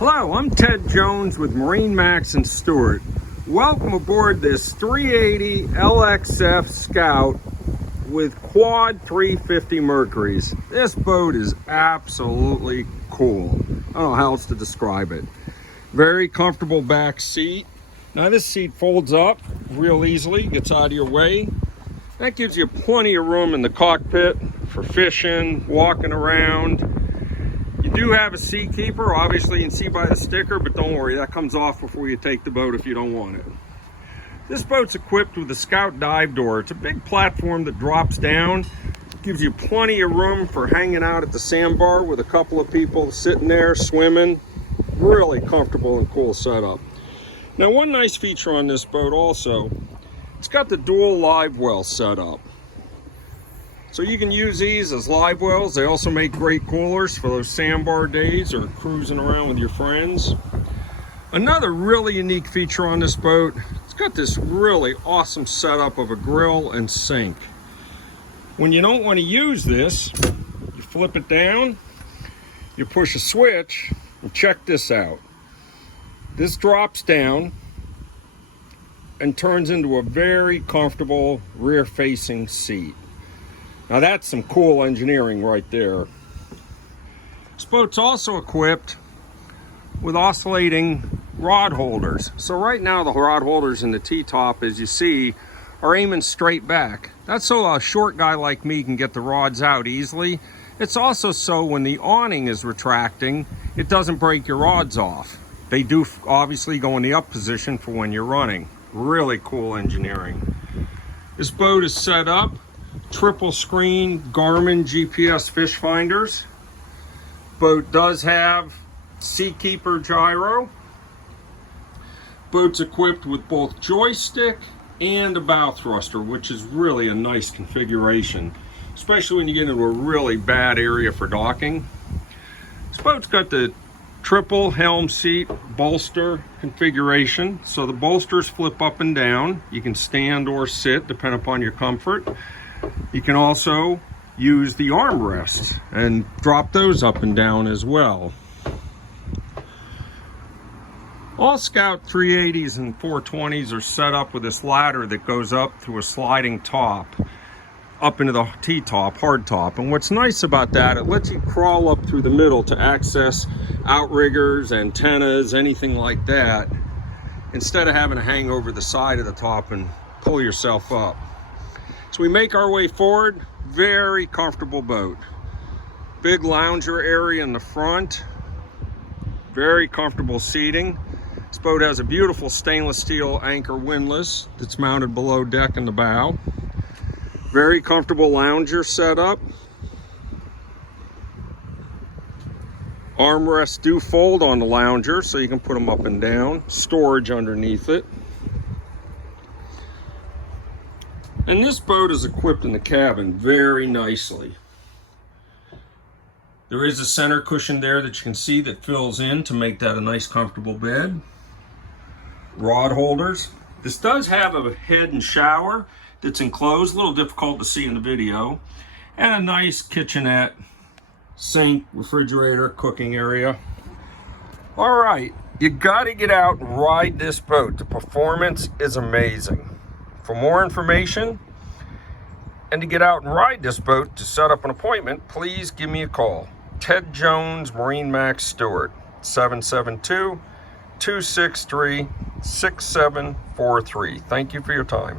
Hello, I'm Ted Jones with MarineMax and Stuart. Welcome aboard this 380 LXF Scout with quad 350 Mercuries. This boat is absolutely cool. I don't know how else to describe it. Very comfortable back seat. Now this seat folds up real easily, gets out of your way. That gives you plenty of room in the cockpit for fishing, walking around. You do have a SeaKeeper, obviously you can see by the sticker, but don't worry, that comes off before you take the boat if you don't want it. This boat's equipped with a Scout dive door. It's a big platform that drops down, gives you plenty of room for hanging out at the sandbar with a couple of people sitting there swimming. Really comfortable and cool setup. Now one nice feature on this boat also, it's got the dual live well set up. So you can use these as live wells. They also make great coolers for those sandbar days or cruising around with your friends. Another really unique feature on this boat, it's got this really awesome setup of a grill and sink. When you don't want to use this, you flip it down, you push a switch, and check this out. This drops down and turns into a very comfortable rear-facing seat. Now that's some cool engineering right there. This boat's also equipped with oscillating rod holders. So right now the rod holders in the T-top, as you see, are aiming straight back. That's so a short guy like me can get the rods out easily. It's also so when the awning is retracting, it doesn't break your rods off. They do obviously go in the up position for when you're running. Really cool engineering. This boat is set up triple screen Garmin GPS fish finders. Boat does have SeaKeeper Gyro. Boat's equipped with both joystick and a bow thruster, which is really a nice configuration, especially when you get into a really bad area for docking. This boat's got the triple helm seat bolster configuration, so the bolsters flip up and down. You can stand or sit depending upon your comfort. You can also use the armrests and drop those up and down as well. All Scout 380s and 420s are set up with this ladder that goes up through a sliding top up into the T-top, hard top. And what's nice about that, it lets you crawl up through the middle to access outriggers, antennas, anything like that, instead of having to hang over the side of the top and pull yourself up. So we make our way forward. Very comfortable boat. Big lounger area in the front. Very comfortable seating. This boat has a beautiful stainless steel anchor windlass that's mounted below deck in the bow. Very comfortable lounger setup. Armrests do fold on the lounger, so you can put them up and down. Storage underneath it. And this boat is equipped in the cabin very nicely. There is a center cushion there that you can see that fills in to make that a nice comfortable bed. Rod holders. This does have a head and shower that's enclosed, a little difficult to see in the video. And a nice kitchenette, sink, refrigerator, cooking area. All right, you gotta get out and ride this boat. The performance is amazing. For more information and to get out and ride this boat, to set up an appointment, please give me a call. Ted Jones, MarineMax Stuart, 772-263-6743. Thank you for your time.